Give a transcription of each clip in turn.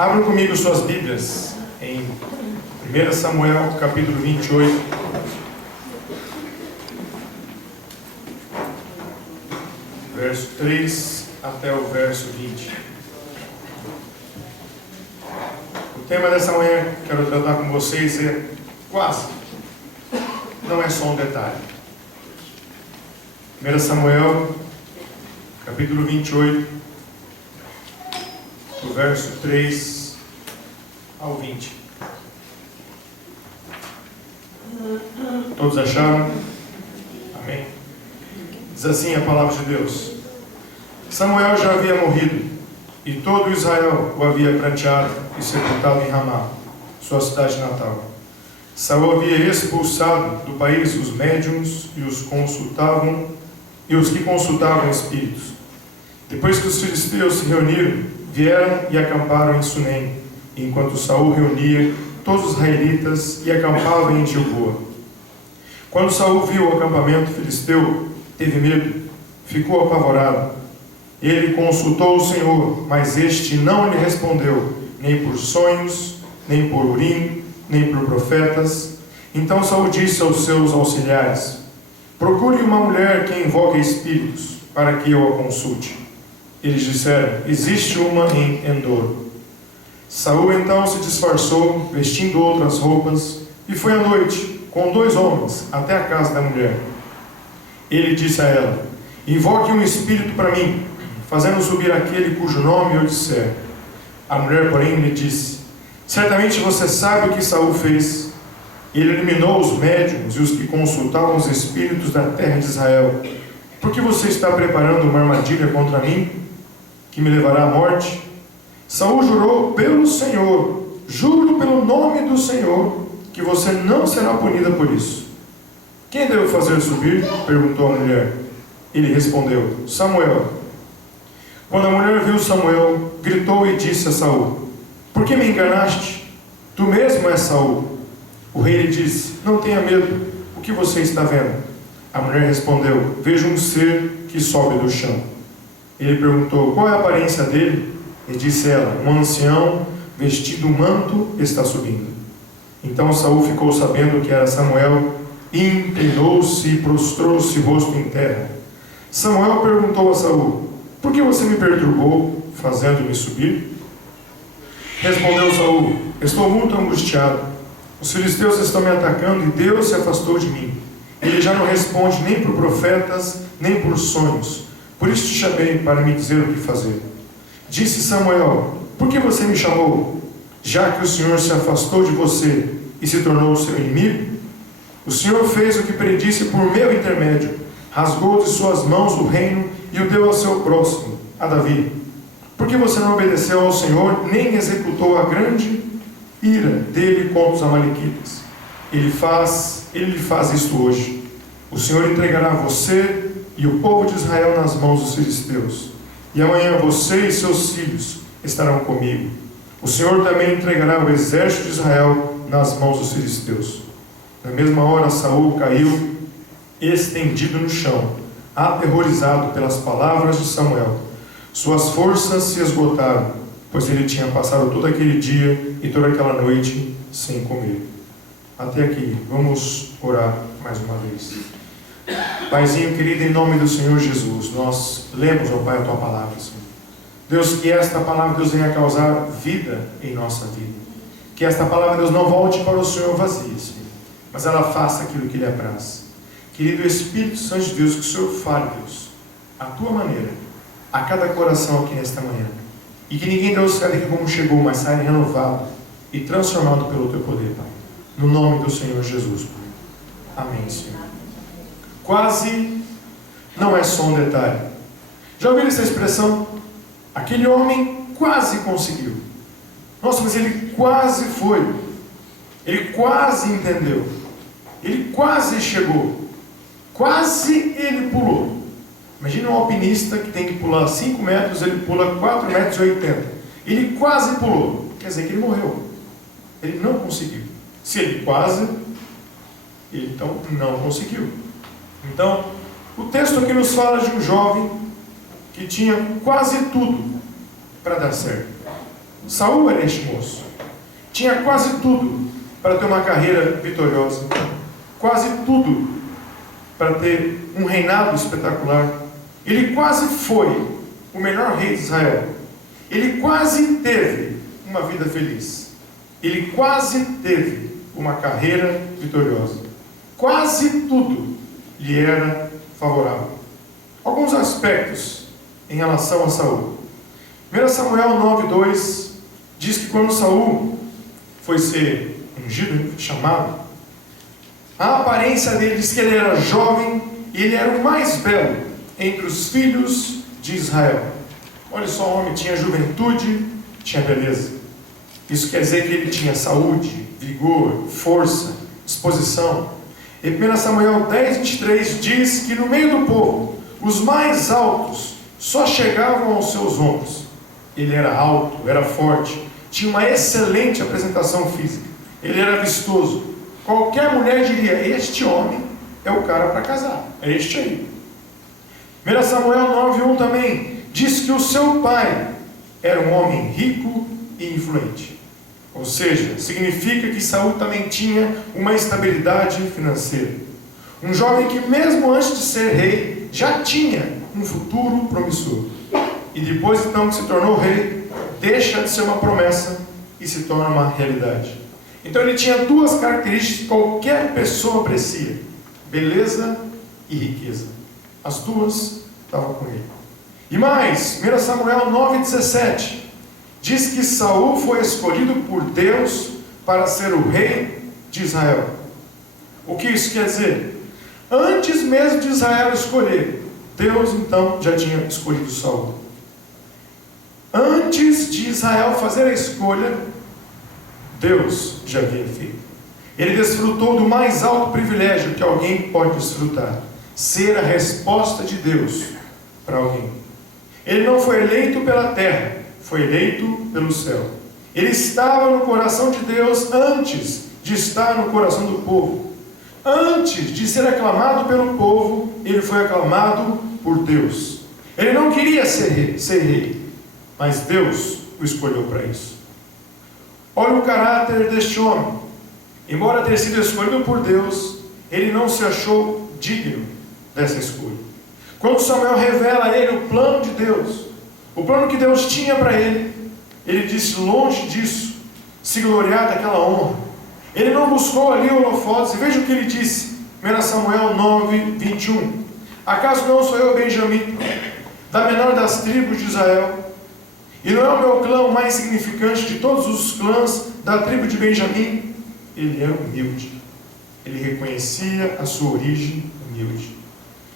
Abram comigo suas Bíblias em 1 Samuel, capítulo 28. Verso 3 até o verso 20. O tema dessa manhã que quero tratar com vocês é quase. Não é só um detalhe. 1 Samuel, capítulo 28. Do verso 3 ao 20. Todos acharam? Amém? Diz assim a palavra de Deus: Samuel já havia morrido, e todo Israel o havia pranteado e sepultado em Ramá, sua cidade natal. Saul havia expulsado do país os médiuns e os que consultavam espíritos. Depois que os filisteus se reuniram, vieram e acamparam em Sunem, enquanto Saul reunia todos os israelitas e acampava em Gilboa. Quando Saul viu o acampamento filisteu, teve medo, ficou apavorado. Ele consultou o Senhor, mas este não lhe respondeu, nem por sonhos, nem por Urim, nem por profetas. Então Saul disse aos seus auxiliares: procure uma mulher que invoque espíritos, para que eu a consulte. Eles disseram: existe uma em Endor. Saul então se disfarçou, vestindo outras roupas, e foi à noite, com 2 homens, até a casa da mulher. Ele disse a ela: invoque um espírito para mim, fazendo subir aquele cujo nome eu disser. A mulher, porém, lhe disse: certamente você sabe o que Saul fez. Ele eliminou os médiuns e os que consultavam os espíritos da terra de Israel. Por que você está preparando uma armadilha contra mim, que me levará à morte? Saul jurou pelo Senhor, juro pelo nome do Senhor, que você não será punida por isso. Quem devo fazer subir? Perguntou a mulher. Ele respondeu: Samuel. Quando a mulher viu Samuel, gritou e disse a Saul: por que me enganaste? Tu mesmo és Saul. O rei lhe disse: não tenha medo, o que você está vendo? A mulher respondeu: vejo um ser que sobe do chão. Ele perguntou: qual é a aparência dele? E disse ela: um ancião, vestido manto, está subindo. Então Saul ficou sabendo que era Samuel, e inclinou-se e prostrou-se rosto em terra. Samuel perguntou a Saul: por que você me perturbou, fazendo-me subir? Respondeu Saul: estou muito angustiado. Os filisteus estão me atacando e Deus se afastou de mim. Ele já não responde nem por profetas, nem por sonhos. Por isso te chamei, para me dizer o que fazer. Disse Samuel: por que você me chamou? Já que o Senhor se afastou de você e se tornou seu inimigo? O Senhor fez o que predisse por meu intermédio. Rasgou de suas mãos o reino e o deu ao seu próximo, a Davi. Por que você não obedeceu ao Senhor, nem executou a grande ira dele contra os amalequitas? Ele lhe faz isto hoje. O Senhor entregará você e o povo de Israel nas mãos dos filisteus. E amanhã você e seus filhos estarão comigo. O Senhor também entregará o exército de Israel nas mãos dos filisteus. Na mesma hora Saul caiu, estendido no chão, aterrorizado pelas palavras de Samuel. Suas forças se esgotaram, pois ele tinha passado todo aquele dia e toda aquela noite sem comer. Até aqui, vamos orar mais uma vez. Paizinho querido, em nome do Senhor Jesus, nós lemos, ó Pai, a Tua palavra, Senhor. Deus, que esta palavra, Deus, venha causar vida em nossa vida. Que esta palavra, Deus, não volte para o Senhor vazia, Senhor, mas ela faça aquilo que lhe apraz. Querido Espírito Santo de Deus, que o Senhor fale, Deus, a Tua maneira, a cada coração aqui nesta manhã. E que ninguém, Deus, saia daqui como chegou, mas saia renovado e transformado pelo Teu poder, Pai. No nome do Senhor Jesus, Pai. Amém, Senhor. Quase não é só um detalhe. Já ouviram essa expressão? Aquele homem quase conseguiu. Nossa, mas ele quase foi. Ele quase entendeu. Ele quase chegou. Quase ele pulou. Imagina um alpinista que tem que pular 5 metros, ele pula 4,80 metros. Ele quase pulou. Quer dizer que ele morreu. Ele não conseguiu. Se ele quase, ele então não conseguiu. Então, o texto aqui nos fala de um jovem que tinha quase tudo para dar certo. Saul era este moço. Tinha quase tudo para ter uma carreira vitoriosa, quase tudo para ter um reinado espetacular. Ele quase foi o melhor rei de Israel. Ele quase teve uma vida feliz. Ele quase teve uma carreira vitoriosa. Quase tudo lhe era favorável. Alguns aspectos em relação a Saul. 1 Samuel 9:2 diz que quando Saul foi ser ungido, chamado, a aparência dele diz que ele era jovem e ele era o mais belo entre os filhos de Israel. Olha só, o homem tinha juventude, tinha beleza. Isso quer dizer que ele tinha saúde, vigor, força, disposição. Em 1 Samuel 10:23 diz que no meio do povo, os mais altos só chegavam aos seus ombros. Ele era alto, era forte, tinha uma excelente apresentação física. Ele era vistoso. Qualquer mulher diria: este homem é o cara para casar, é este aí. 1 Samuel 9:1 também diz que o seu pai era um homem rico e influente. Ou seja, significa que Saul também tinha uma estabilidade financeira. Um jovem que mesmo antes de ser rei, já tinha um futuro promissor. E depois então que se tornou rei, deixa de ser uma promessa e se torna uma realidade. Então ele tinha duas características que qualquer pessoa aprecia: beleza e riqueza. As duas estavam com ele. E mais, 1 Samuel 9:17 diz que Saul foi escolhido por Deus para ser o rei de Israel. O que isso quer dizer? Antes mesmo de Israel escolher, Deus então já tinha escolhido Saul. Antes de Israel fazer a escolha, Deus já havia feito. Ele desfrutou do mais alto privilégio que alguém pode desfrutar: ser a resposta de Deus para alguém. Ele não foi eleito pela terra, foi eleito pelo céu. Ele estava no coração de Deus antes de estar no coração do povo. Antes de ser aclamado pelo povo, ele foi aclamado por Deus. Ele não queria ser rei, mas Deus o escolheu para isso. Olha o caráter deste homem. Embora tenha sido escolhido por Deus, ele não se achou digno dessa escolha. Quando Samuel revela a ele o plano de Deus, o plano que Deus tinha para ele, ele disse: longe disso, se gloriar daquela honra. Ele não buscou ali holofotes. E veja o que ele disse, 1 Samuel 9:21. Acaso não sou eu Benjamim, da menor das tribos de Israel? E não é o meu clã o mais significante de todos os clãs da tribo de Benjamim? Ele era humilde. Ele reconhecia a sua origem humilde.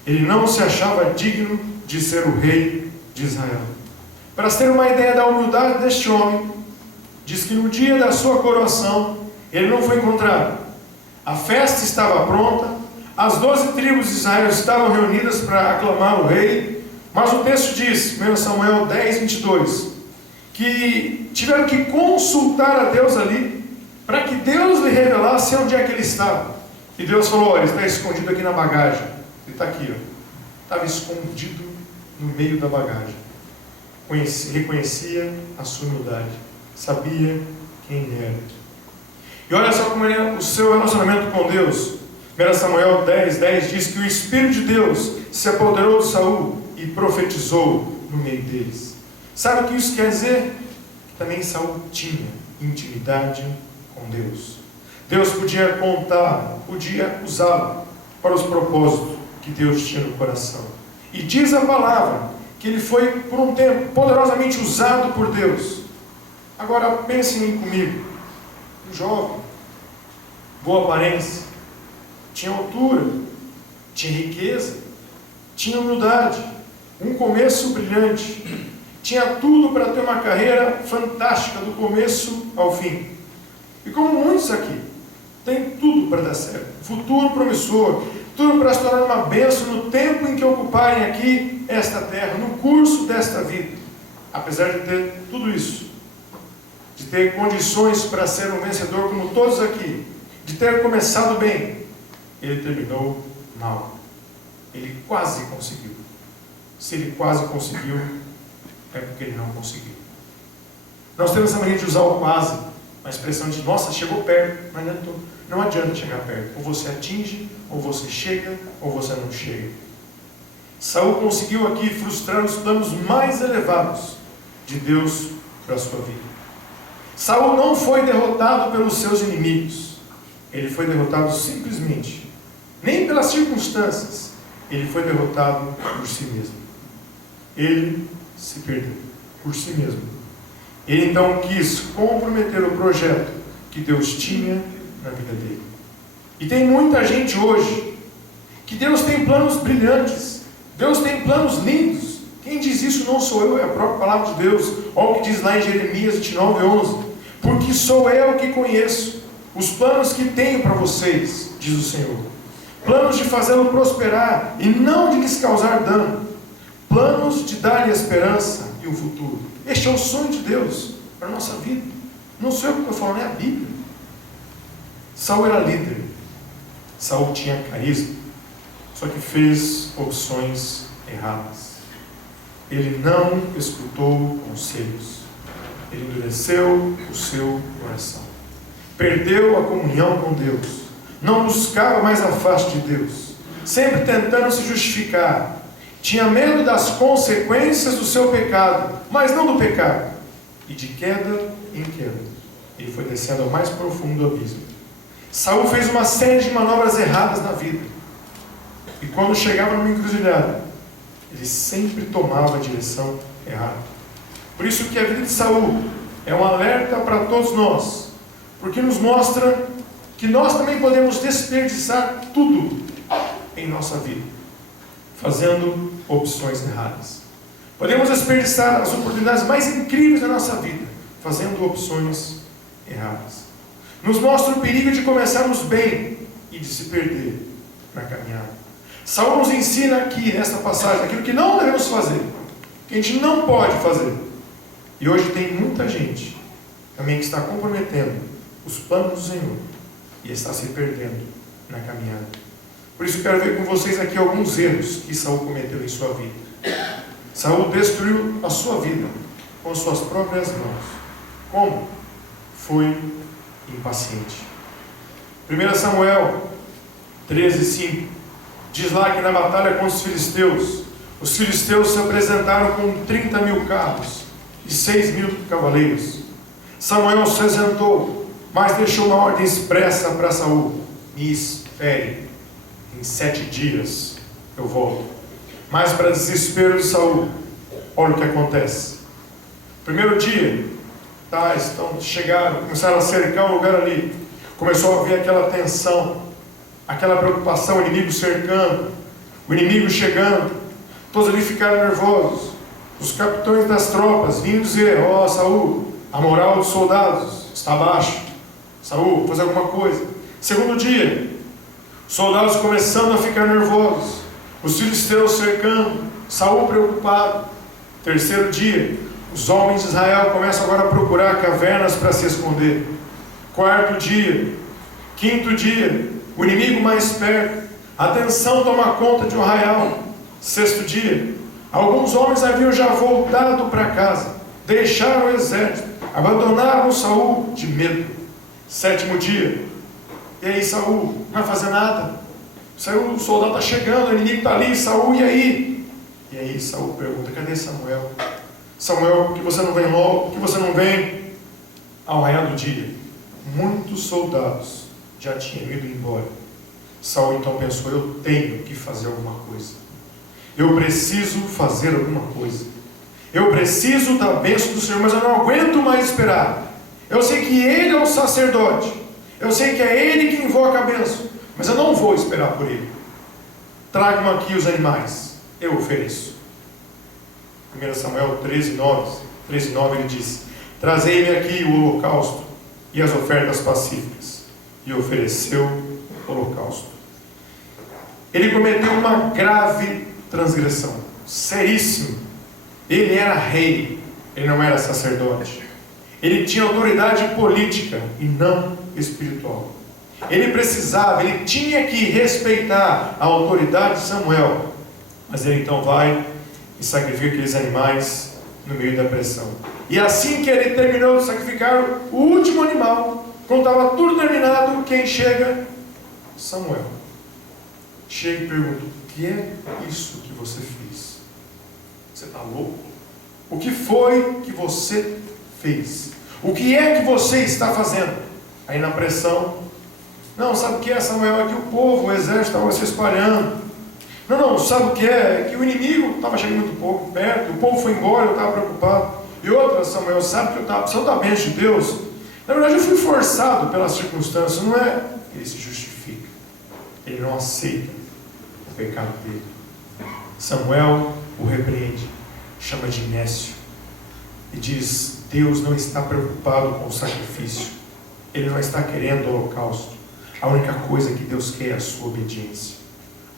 Ele não se achava digno de ser o rei de Israel. Para ter uma ideia da humildade deste homem, diz que no dia da sua coroação, ele não foi encontrado. A festa estava pronta, as 12 tribos de Israel estavam reunidas para aclamar o rei, mas o texto diz, 1 Samuel 10:22, que tiveram que consultar a Deus ali, para que Deus lhe revelasse onde é que ele estava. E Deus falou: olha, ele está escondido aqui na bagagem. Ele está aqui, ó. Estava escondido no meio da bagagem. Reconhecia a sua humildade, sabia quem ele era. E olha só como é o seu relacionamento com Deus. 1 Samuel 10:10 diz que o Espírito de Deus se apoderou de Saul e profetizou no meio deles. Sabe o que isso quer dizer? Que também Saul tinha intimidade com Deus. Deus podia contar, podia usá-lo para os propósitos que Deus tinha no coração. E diz a palavra que ele foi por um tempo poderosamente usado por Deus. Agora pensem comigo: um jovem, boa aparência, tinha altura, tinha riqueza, tinha humildade, um começo brilhante, tinha tudo para ter uma carreira fantástica do começo ao fim. E como muitos aqui, tem tudo para dar certo, futuro promissor, tudo para se tornar uma bênção no tempo em que ocuparem aqui esta terra, no curso desta vida. Apesar de ter tudo isso, de ter condições para ser um vencedor como todos aqui, de ter começado bem, ele terminou mal. Ele quase conseguiu. Se ele quase conseguiu, é porque ele não conseguiu. Nós temos essa mania de usar o quase, a expressão de, nossa, chegou perto, mas não adianta chegar perto. Ou você atinge, ou você chega, ou você não chega. Saul conseguiu aqui frustrar os planos mais elevados de Deus para a sua vida. Saul não foi derrotado pelos seus inimigos. Ele foi derrotado simplesmente, nem pelas circunstâncias. Ele foi derrotado por si mesmo. Ele se perdeu por si mesmo. Ele então quis comprometer o projeto que Deus tinha na vida dele. E tem muita gente hoje que Deus tem planos brilhantes, Deus tem planos lindos. Quem diz isso não sou eu, é a própria palavra de Deus. Olha o que diz lá em Jeremias 29:11. Porque sou eu que conheço os planos que tenho para vocês, diz o Senhor. Planos de fazê-lo prosperar e não de lhes causar dano. Planos de dar-lhe esperança e um futuro. Este é o sonho de Deus para a nossa vida. Não sou eu que estou falando, é a Bíblia. Saul era líder. Saul tinha carisma. Só que fez opções erradas. Ele não escutou conselhos. Ele endureceu o seu coração. Perdeu a comunhão com Deus. Não buscava mais a face de Deus. Sempre tentando se justificar. Tinha medo das consequências do seu pecado, mas não do pecado. E de queda em queda, ele foi descendo ao mais profundo do abismo. Saul fez uma série de manobras erradas na vida. E quando chegava numa encruzilhada, ele sempre tomava a direção errada. Por isso que a vida de Saul é um alerta para todos nós, porque nos mostra que nós também podemos desperdiçar tudo em nossa vida, fazendo opções erradas. Podemos desperdiçar as oportunidades mais incríveis da nossa vida, fazendo opções erradas. Nos mostra o perigo de começarmos bem e de se perder na caminhada. Saul nos ensina aqui, nesta passagem, aquilo que não devemos fazer, que a gente não pode fazer. E hoje tem muita gente também que está comprometendo os planos do Senhor e está se perdendo na caminhada. Por isso eu quero ver com vocês aqui alguns erros que Saul cometeu em sua vida. Saul destruiu a sua vida com suas próprias mãos. Como? Foi impaciente. 1 Samuel 13:5 diz lá que na batalha contra os filisteus se apresentaram com 30.000 carros e 6.000 cavaleiros. Samuel se ausentou, mas deixou uma ordem expressa para Saul: me espere, em 7 dias eu volto. Mas para desespero de Saul, olha o que acontece. Primeiro dia, chegaram, começaram a cercar o lugar ali. Começou a haver aquela tensão, aquela preocupação, o inimigo cercando, o inimigo chegando. Todos ali ficaram nervosos. Os capitães das tropas vinham dizer: ó, Saul, a moral dos soldados está baixa. Saul, fazer alguma coisa. Segundo dia, soldados começando a ficar nervosos, os filisteus cercando, Saul preocupado. Terceiro dia, os homens de Israel começam agora a procurar cavernas para se esconder. Quarto dia, quinto dia, o inimigo mais perto, a tensão toma conta de um arraial. Sexto dia, alguns homens haviam já voltado para casa, deixaram o exército, abandonaram Saul de medo. Sétimo dia, e aí Saul, não vai fazer nada? O soldado está chegando, o inimigo está ali, Saul, e aí? E aí Saul pergunta: cadê Samuel? Samuel, por que você não vem logo? Por que você não vem? Ao raiar do dia, muitos soldados já tinham ido embora. Saul então pensou: eu tenho que fazer alguma coisa. Eu preciso fazer alguma coisa. Eu preciso da bênção do Senhor, mas eu não aguento mais esperar. Eu sei que Ele é o sacerdote. Eu sei que é Ele que invoca a bênção, mas eu não vou esperar por Ele. Tragam aqui os animais, eu ofereço. 1 Samuel 13:9 ele diz: trazei-me aqui o holocausto e as ofertas pacíficas. E ofereceu o holocausto. Ele cometeu uma grave transgressão, seríssima. Ele era rei, ele não era sacerdote. Ele tinha autoridade política e não espiritual. Ele tinha que respeitar a autoridade de Samuel. Mas ele então vai e sacrifica aqueles animais no meio da pressão. E assim que ele terminou de sacrificar o último animal, quando estava tudo terminado, quem chega? Samuel. Chega e pergunta: o que é isso que você fez? Você está louco? O que foi que você fez? O que é que você está fazendo? Aí na pressão: não, sabe o que é, Samuel? É que o povo, o exército estava se espalhando. Não, sabe o que é? É que o inimigo estava chegando muito pouco perto, o povo foi embora, eu estava preocupado. E outra, Samuel, sabe que eu estava precisando da bênção de Deus? Na verdade, eu fui forçado pelas circunstâncias, não é? Ele se justifica, ele não aceita o pecado dele. Samuel o repreende, chama de nécio e diz: Deus não está preocupado com o sacrifício, ele não está querendo o holocausto. A única coisa que Deus quer é a sua obediência,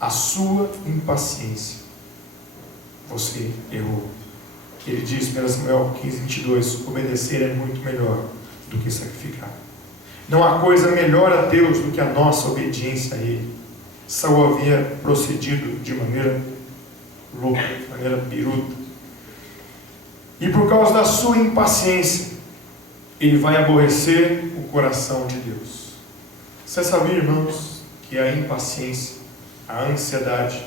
a sua impaciência. Você errou. Ele diz, 1 Samuel 15, 22, obedecer é muito melhor do que sacrificar. Não há coisa melhor a Deus do que a nossa obediência a Ele. Saul havia procedido de maneira louca, de maneira biruta. E por causa da sua impaciência, ele vai aborrecer o coração de Deus. Você sabia, irmãos, que a impaciência, a ansiedade,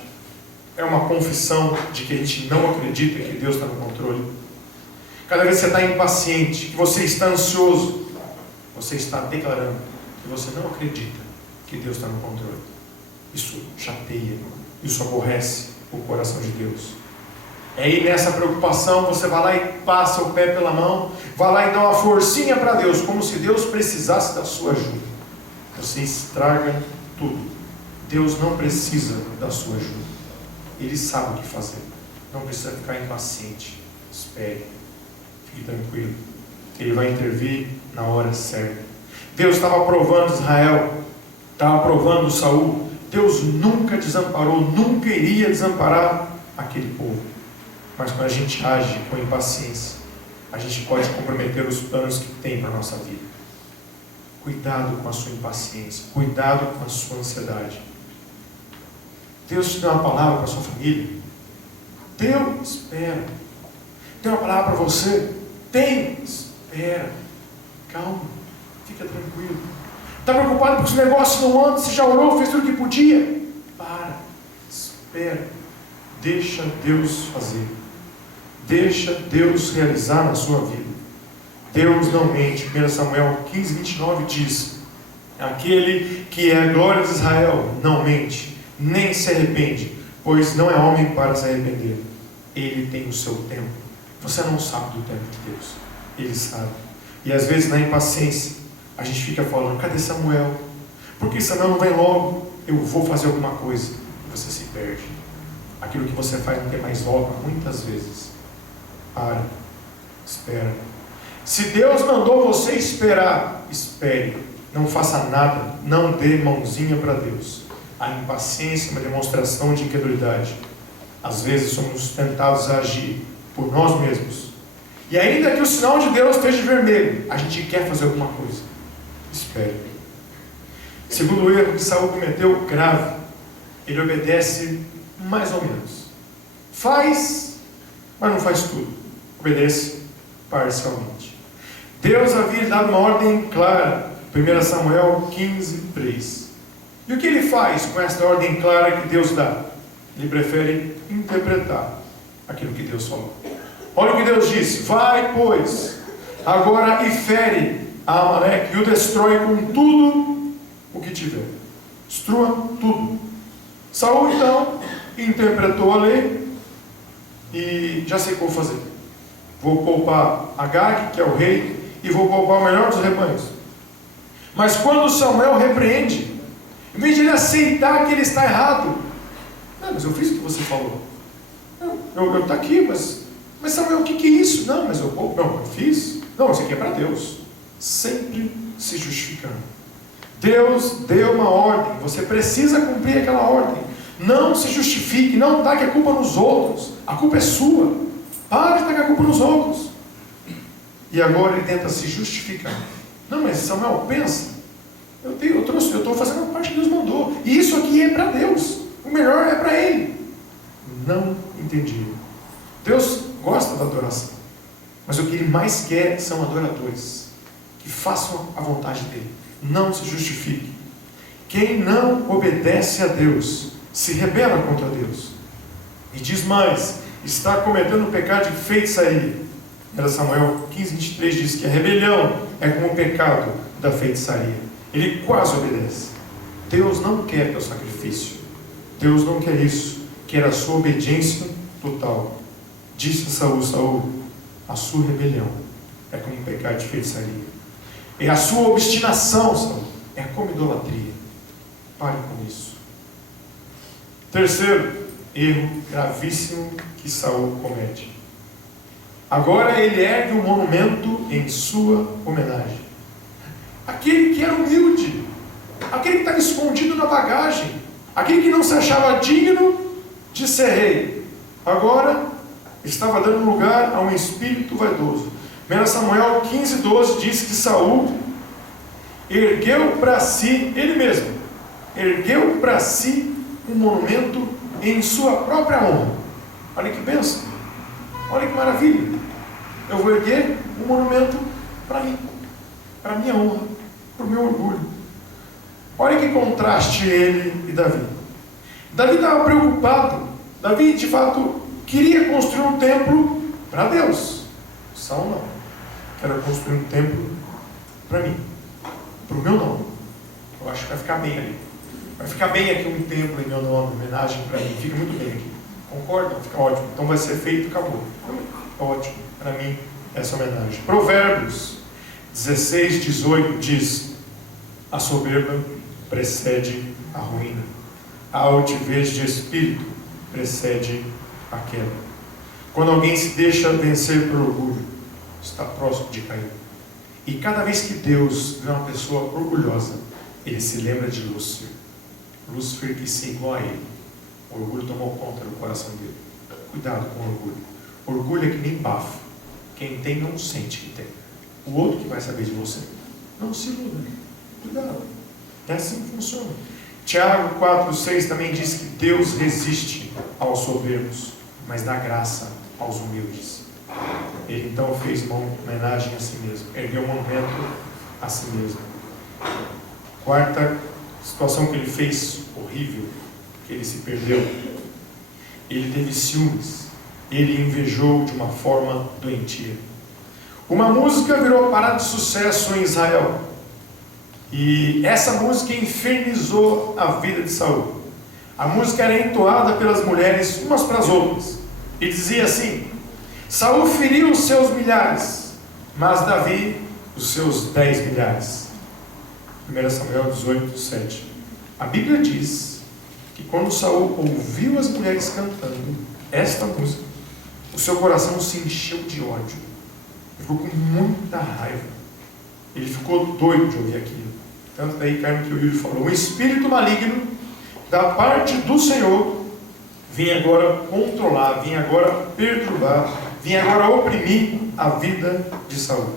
é uma confissão de que a gente não acredita que Deus está no controle? Cada vez que você está impaciente, que você está ansioso, você está declarando que você não acredita que Deus está no controle. Isso chateia, isso aborrece o coração de Deus. Aí nessa preocupação você vai lá e passa o pé pela mão, vai lá e dá uma forcinha para Deus, como se Deus precisasse da sua ajuda. Você estraga tudo. Deus não precisa da sua ajuda. Ele sabe o que fazer. Não precisa ficar impaciente. Espere. Fique tranquilo. Ele vai intervir na hora certa. Deus estava provando Israel, estava provando Saul. Deus nunca desamparou, nunca iria desamparar aquele povo. Mas quando a gente age com impaciência, a gente pode comprometer os planos que tem para a nossa vida. Cuidado com a sua impaciência, cuidado com a sua ansiedade. Deus te deu uma palavra para a sua família. Deus espera. Tem uma palavra para você. Tem, espera. Calma, fica tranquilo. Está preocupado porque os negócios não andam? Você já orou, fez tudo o que podia? Para, espera. Deixa Deus fazer. Deixa Deus realizar na sua vida. Deus não mente. 1 Samuel 15, 29 diz: aquele que é a glória de Israel não mente, nem se arrepende, pois não é homem para se arrepender. Ele tem o seu tempo. Você não sabe do tempo de Deus. Ele sabe. E às vezes na impaciência a gente fica falando: cadê Samuel? Por que Samuel não vem logo? Eu vou fazer alguma coisa. E você se perde. Aquilo que você faz não tem mais volta muitas vezes. Para. Espera. Se Deus mandou você esperar, espere. Não faça nada. Não dê mãozinha para Deus. A impaciência é uma demonstração de incredulidade. Às vezes somos tentados a agir por nós mesmos. E ainda que o sinal de Deus esteja vermelho, a gente quer fazer alguma coisa. Espere. Segundo erro que Saul cometeu, grave, ele obedece mais ou menos. Faz, mas não faz tudo. Obedece parcialmente. Deus havia dado uma ordem clara. 1 Samuel 15, 3. E o que ele faz com esta ordem clara que Deus dá? Ele prefere interpretar aquilo que Deus falou. Olha o que Deus disse: vai, pois, agora e fere a Amaleque e o destrói com tudo o que tiver. Destrua tudo. Saul então interpretou a lei e já sei como fazer. Vou poupar Agag, que é o rei, e vou poupar o melhor dos rebanhos. Mas quando Samuel repreende, em vez de ele aceitar que ele está errado: não, mas eu fiz o que você falou. Eu estou aqui, mas Samuel, o que é isso? Não, mas eu fiz. Não, isso aqui é para Deus. Sempre se justificando. Deus deu uma ordem, você precisa cumprir aquela ordem. Não se justifique, não taque a culpa nos outros. A culpa é sua. Para de tacar a culpa nos outros. E agora ele tenta se justificar. Não, mas Samuel, pensa. Eu estou fazendo a parte que Deus mandou. E isso aqui é para Deus. O melhor é para Ele. Não entendi. Deus gosta da adoração. Mas o que ele mais quer são adoradores, que façam a vontade dele, não se justifiquem. Quem não obedece a Deus, se rebela contra Deus. E diz mais, está cometendo o pecado de feitiçaria. 1 Samuel 15, 23 diz que a rebelião é como o pecado da feitiçaria. Ele quase obedece. Deus não quer teu sacrifício. Deus não quer isso. Quer a sua obediência total. Disse Saul, a sua rebelião é como um pecado de feitiçaria. E a sua obstinação, Saul, é como idolatria. Pare com isso. Terceiro erro gravíssimo que Saul comete. Agora ele ergue um monumento em sua homenagem. Aquele que era humilde, aquele que estava escondido na bagagem, aquele que não se achava digno de ser rei, agora estava dando lugar a um espírito vaidoso. 1 Samuel 15, 12 diz que Saul ergueu para si, ele mesmo, ergueu para si um monumento em sua própria honra. Olha que bênção, olha que maravilha. Eu vou erguer um monumento para mim, para minha honra, para o meu orgulho. Olha que contraste ele e Davi. Davi estava preocupado. Davi de fato queria construir um templo para Deus. Saul não. Quero construir um templo para mim, para o meu nome. Eu acho que vai ficar bem ali. Vai ficar bem aqui um templo em meu nome, homenagem para mim. Fica muito bem aqui. Concordam? Fica ótimo. Então vai ser feito e acabou. Ótimo. Para mim, essa homenagem. Provérbios 16, 18 diz: a soberba precede a ruína. A altivez de espírito precede a queda. Quando alguém se deixa vencer por orgulho, está próximo de cair. E cada vez que Deus vê uma pessoa orgulhosa, ele se lembra de Lúcifer. Lúcifer que se igual a ele. O orgulho tomou conta do coração dele. Cuidado com o orgulho. Orgulho é que nem bafo. Quem tem não sente que tem. O outro que vai saber de você. Não se iluda. Cuidado. É assim que funciona. Tiago 4, 6 também diz que Deus resiste aos soberbos, mas dá graça aos humildes. Ele então fez uma homenagem a si mesmo. Ergueu um monumento a si mesmo. Quarta situação que ele fez horrível, que ele se perdeu. Ele teve ciúmes. Ele invejou de uma forma doentia. Uma música virou parada de sucesso em Israel. E essa música infernizou a vida de Saul. A música era entoada pelas mulheres umas para as outras. E dizia assim: Saul feriu os seus milhares, mas Davi os seus 10 milhares. 1 Samuel 18, 7. A Bíblia diz que quando Saul ouviu as mulheres cantando esta música, o seu coração se encheu de ódio. Ele ficou com muita raiva. Ele ficou doido de ouvir aquilo. Tanto daí, Carmen, que o Yuri falou: um espírito maligno da parte do Senhor vinha agora controlar, vinha agora perturbar, vinha agora oprimir a vida de Saul.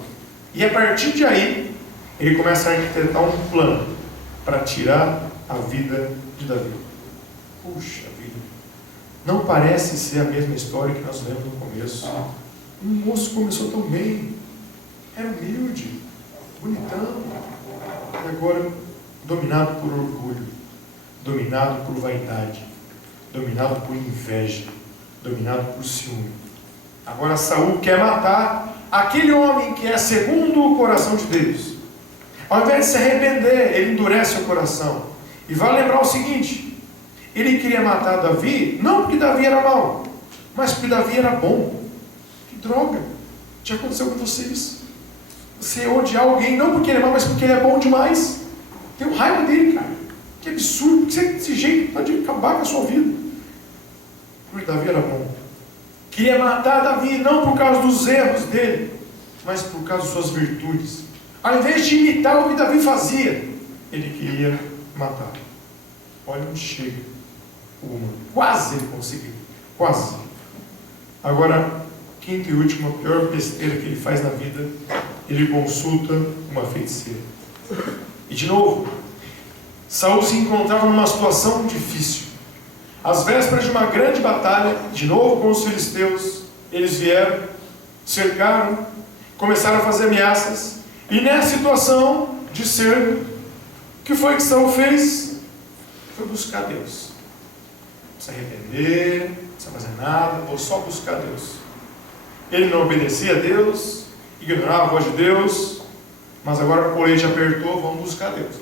E a partir de aí, ele começa a arquitetar um plano para tirar a vida de Davi. Puxa vida, não parece ser a mesma história que nós lemos no começo. O moço começou tão bem, era humilde, bonitão, e agora dominado por orgulho, dominado por vaidade, dominado por inveja, dominado por ciúme. Agora Saul quer matar aquele homem que é segundo o coração de Deus. Ao invés de se arrepender, ele endurece o coração. E vai lembrar o seguinte: ele queria matar Davi, não porque Davi era mau, mas porque Davi era bom. Que droga! Já aconteceu com vocês? Você odiar alguém não porque ele é mau, mas porque ele é bom demais. Tenho raiva dele, cara. Que absurdo! Que desse jeito pode acabar com a sua vida. Porque Davi era bom. Queria matar Davi não por causa dos erros dele, mas por causa de suas virtudes. Ao invés de imitar o que Davi fazia, ele queria matar. Olha onde chega o humano. Quase ele conseguiu. Quase. Agora, quinta e última, a pior besteira que ele faz na vida, ele consulta uma feiticeira. E de novo, Saul se encontrava numa situação difícil. Às vésperas de uma grande batalha, de novo com os filisteus, eles vieram, cercaram, começaram a fazer ameaças. E nessa situação de cerco, o que foi que Saul fez? Foi buscar Deus. Não precisa arrepender, não precisa fazer nada, vou só buscar Deus. Ele não obedecia a Deus, ignorava a voz de Deus, mas agora o colete apertou, vamos buscar Deus.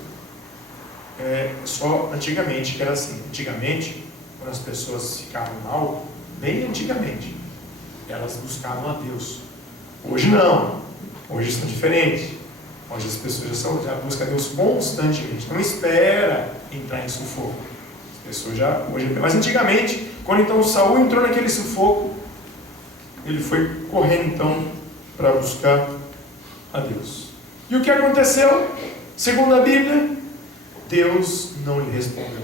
Só antigamente que era assim. Antigamente, quando as pessoas ficavam mal, bem antigamente, elas buscavam a Deus. Hoje não. Hoje está diferente. Hoje as pessoas já buscam a Deus constantemente. Não espera entrar em sufoco. As pessoas já... Mas antigamente, quando então Saul entrou naquele sufoco, ele foi correndo então para buscar a Deus. E o que aconteceu? Segundo a Bíblia, Deus não lhe respondeu.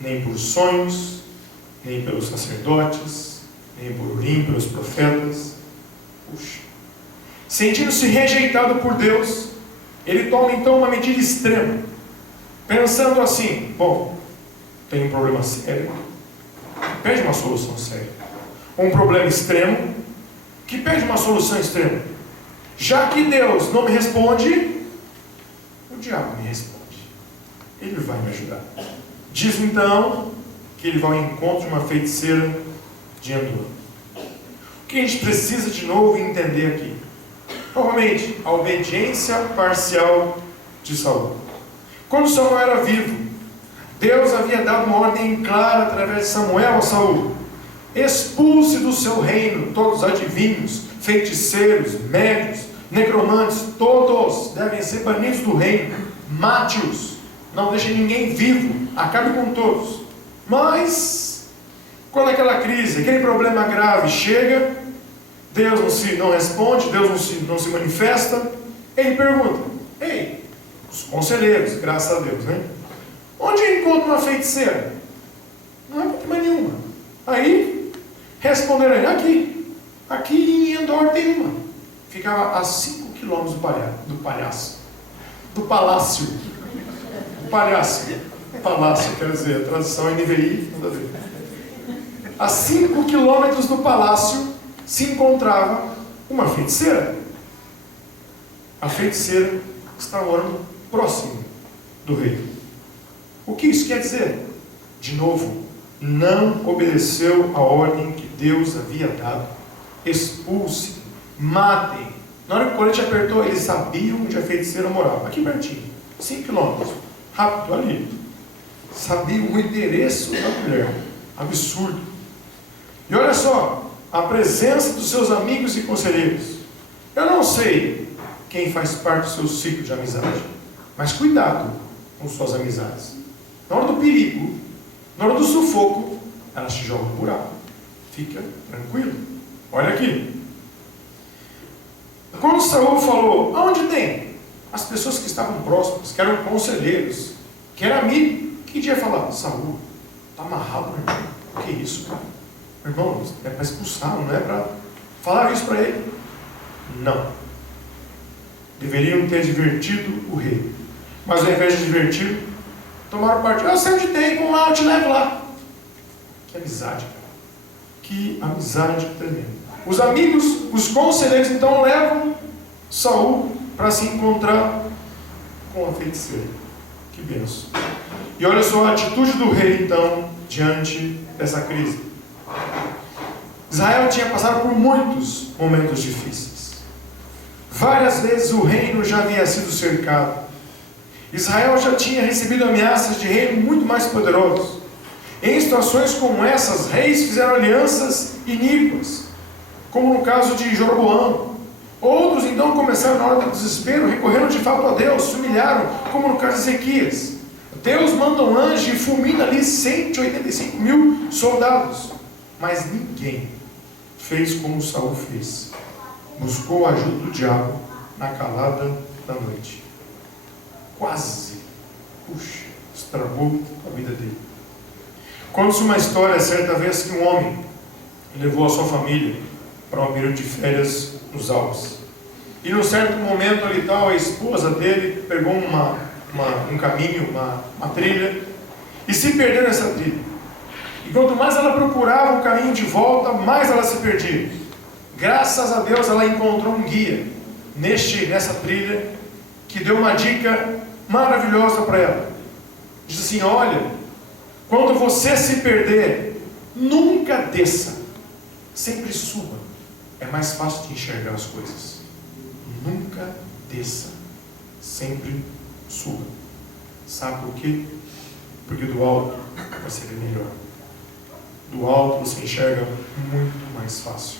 Nem por sonhos, nem pelos sacerdotes, nem por Urim, pelos profetas. Puxa. Sentindo-se rejeitado por Deus, ele toma então uma medida extrema, pensando assim: bom, tem um problema sério, pede uma solução séria. Um problema extremo, que pede uma solução extrema. Já que Deus não me responde, o diabo me responde. Ele vai me ajudar. Diz então que ele vai ao encontro de uma feiticeira de Endor. O que a gente precisa de novo entender aqui? Novamente, a obediência parcial de Saul. Quando Saul era vivo, Deus havia dado uma ordem clara através de Samuel a Saul: expulse do seu reino todos os adivinhos, feiticeiros, médios, necromantes, todos devem ser banidos do reino, mate-os, não deixe ninguém vivo, acabe com todos. Mas, quando aquela crise, aquele problema grave chega, Deus não responde, Deus não se manifesta, ele pergunta: ei, os conselheiros, graças a Deus, né? Onde eu encontro uma feiticeira? Não é problema nenhuma. Aí, responderam ele: aqui em Endor tem uma. Ficava a 5 quilômetros do palácio. Palácio, quer dizer, a tradução é NVI, nada a ver. A 5 quilômetros do palácio se encontrava uma feiticeira. A feiticeira estava morando próximo do rei. O que isso quer dizer? De novo, não obedeceu a ordem que Deus havia dado. Expulse, matem. Na hora que o colete apertou, eles sabiam onde a feiticeira morava. Aqui pertinho, 5 quilômetros. Rápido, ali. Sabiam o endereço da mulher. Absurdo. E olha só, a presença dos seus amigos e conselheiros. Eu não sei quem faz parte do seu ciclo de amizade, mas cuidado com suas amizades. Na hora do perigo, na hora do sufoco, elas te jogam no buraco. Fica tranquilo. Olha aqui. Quando Saul falou: aonde tem? As pessoas que estavam próximas, que eram conselheiros, que eram amigos, que dia falar? Saul, está amarrado, meu irmão. O que é isso, cara? Meu irmão, é para expulsar, não é para falar isso para ele. Não. Deveriam ter divertido o rei. Mas ao invés de divertir, tomaram partido. Eu sei onde tem, vamos lá, eu te levo lá. Que amizade, cara. Que amizade tremenda. Os amigos, os conselheiros, então levam Saul para se encontrar com a feiticeira. Que benção. E olha só a atitude do rei, então, diante dessa crise. Israel tinha passado por muitos momentos difíceis. Várias vezes o reino já havia sido cercado. Israel já tinha recebido ameaças de reino muito mais poderosos. Em situações como essas, reis fizeram alianças iníquas, como no caso de Jeroboão. Outros então começaram, na hora do desespero, recorreram de fato a Deus, se humilharam, como no caso de Ezequias. Deus manda um anjo e fulmina ali 185 mil soldados. Mas ninguém fez como Saul fez. Buscou a ajuda do diabo na calada da noite. Quase, estragou a vida dele. Conta-se uma história, certa vez, que um homem levou a sua família para um período de férias nos Alpes. E num certo momento ali tal, a esposa dele pegou um caminho, uma trilha, e se perdeu nessa trilha. E quanto mais ela procurava o caminho de volta, mais ela se perdia. Graças a Deus ela encontrou um guia nessa trilha que deu uma dica maravilhosa para ela. Diz assim: olha, quando você se perder, nunca desça, sempre suba. É mais fácil de enxergar as coisas. Nunca desça, sempre suba. Sabe por quê? Porque do alto você vê melhor. Do alto você enxerga muito mais fácil.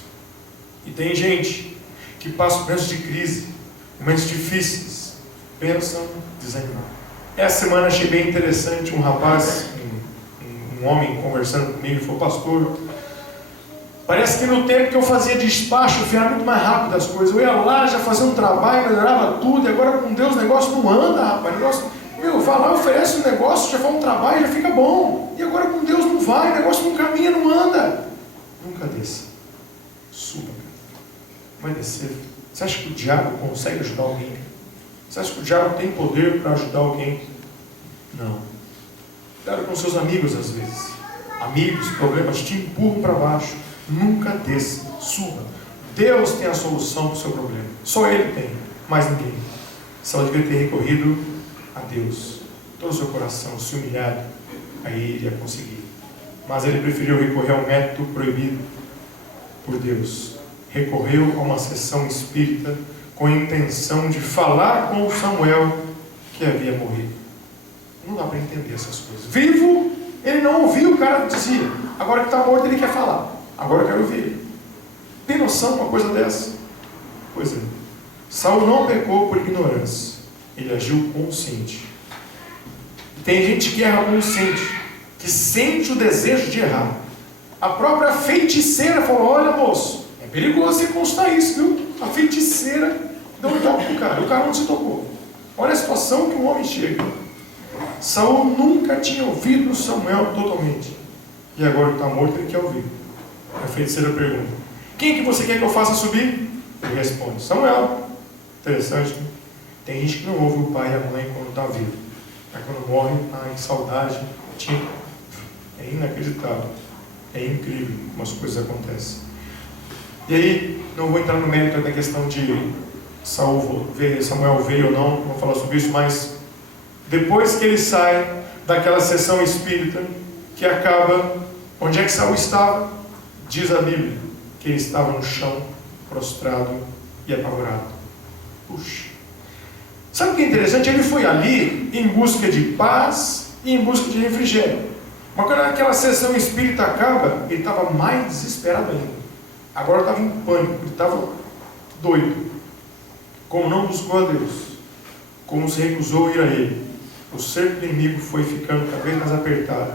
E tem gente que passa momentos de crise, momentos difíceis, pensam desanimar. Essa semana achei bem interessante um rapaz, um homem conversando comigo, falou: pastor, parece que no tempo que eu fazia despacho, eu ficava muito mais rápido das coisas. Eu ia lá, já fazia um trabalho, melhorava tudo, e agora com Deus o negócio não anda, rapaz. O negócio, vai lá, oferece um negócio, já faz um trabalho, já fica bom. E agora com Deus não vai, o negócio não caminha, não anda. Nunca desça. Suba, cara. Vai descer. Você acha que o diabo consegue ajudar alguém? Você acha que o diabo tem poder para ajudar alguém? Não. Cuidado com seus amigos às vezes. Amigos, problemas te empurram para baixo. Nunca desça, suba. Deus tem a solução para o seu problema. Só Ele tem, mais ninguém. Você ela devia ter recorrido a Deus. Todo o seu coração, se humilhado, aí ele ia conseguir. Mas ele preferiu recorrer ao método proibido por Deus. Recorreu a uma sessão espírita com a intenção de falar com o Samuel que havia morrido. Não dá para entender essas coisas. Vivo, ele não ouviu, o cara dizia. Agora que está morto, ele quer falar. Agora eu quero ouvir ele. Tem noção de uma coisa dessa? Pois é. Saul não pecou por ignorância. Ele agiu consciente. Tem gente que erra consciente, que sente o desejo de errar. A própria feiticeira falou: olha, moço, é perigoso você constar isso, viu? A feiticeira deu um toque pro cara. O cara não se tocou. Olha a situação que o homem chega. Saul nunca tinha ouvido Samuel totalmente. E agora que está morto, ele quer ouvir. A feiticeira pergunta: quem que você quer que eu faça subir? Ele responde: Samuel. Interessante, né? Tem gente que não ouve o pai e a mãe quando está vivo. Mas quando morre, está em saudade. É inacreditável. É incrível como as coisas acontecem. E aí, não vou entrar no mérito da questão de Samuel veio ou não, vou falar sobre isso, mas depois que ele sai daquela sessão espírita, que acaba, onde é que Saul estava? Diz a Bíblia que ele estava no chão, prostrado e apavorado. Puxa! Sabe o que é interessante? Ele foi ali em busca de paz e em busca de refrigério. Mas quando aquela sessão espírita acaba, ele estava mais desesperado ainda. Agora estava em pânico, ele estava doido. Como não buscou a Deus, como se recusou a ir a Ele, o cerco do inimigo foi ficando cada vez mais apertado.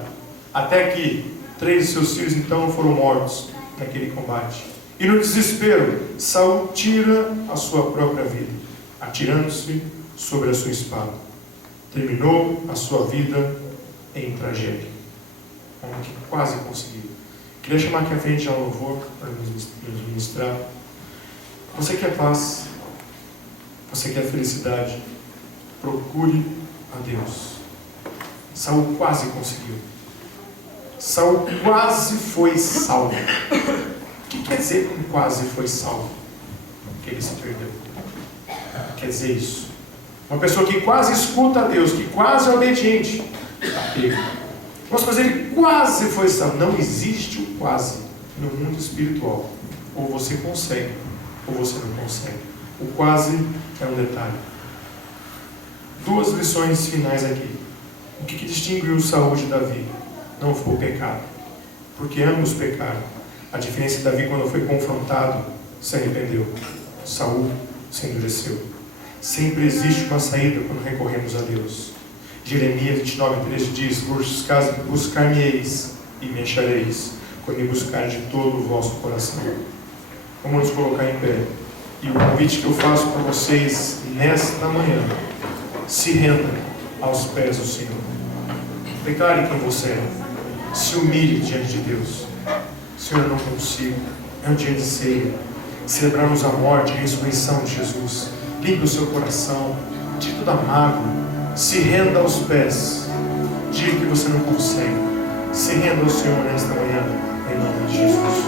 Até que 3 de seus filhos então foram mortos naquele combate. E no desespero, Saul tira a sua própria vida, atirando-se sobre a sua espada. Terminou a sua vida em tragédia. Homem que quase conseguiu. Queria chamar aqui à frente já o louvor para nos ministrar. Você quer paz? Você quer felicidade? Procure a Deus. Saul quase conseguiu. Saul quase foi salvo. O que quer dizer que quase foi salvo? Que ele se perdeu. Quer dizer isso. Uma pessoa que quase escuta a Deus, que quase é obediente, está pego. Mas ele quase foi salvo. Não existe o quase no mundo espiritual. Ou você consegue, ou você não consegue. O quase é um detalhe. 2 lições finais aqui. O que distinguiu Saul de Davi? Não foi o pecado, porque ambos pecaram. A diferença de Davi, quando foi confrontado, se arrependeu. Saul se endureceu. Sempre existe uma saída quando recorremos a Deus. Jeremias 29:13 diz: buscar-me-eis e me achareis, quando me buscarem de todo o vosso coração. Vamos nos colocar em pé. E o convite que eu faço para vocês nesta manhã: se renda aos pés do Senhor. Declare quem você é. Se humilhe diante de Deus. Senhor, eu não consigo. É um dia de ceia. Celebrarmos a morte e a ressurreição de Jesus. Limpe o seu coração de toda mágoa. Se renda aos pés. Diga que você não consegue. Se renda ao Senhor nesta manhã, em nome de Jesus.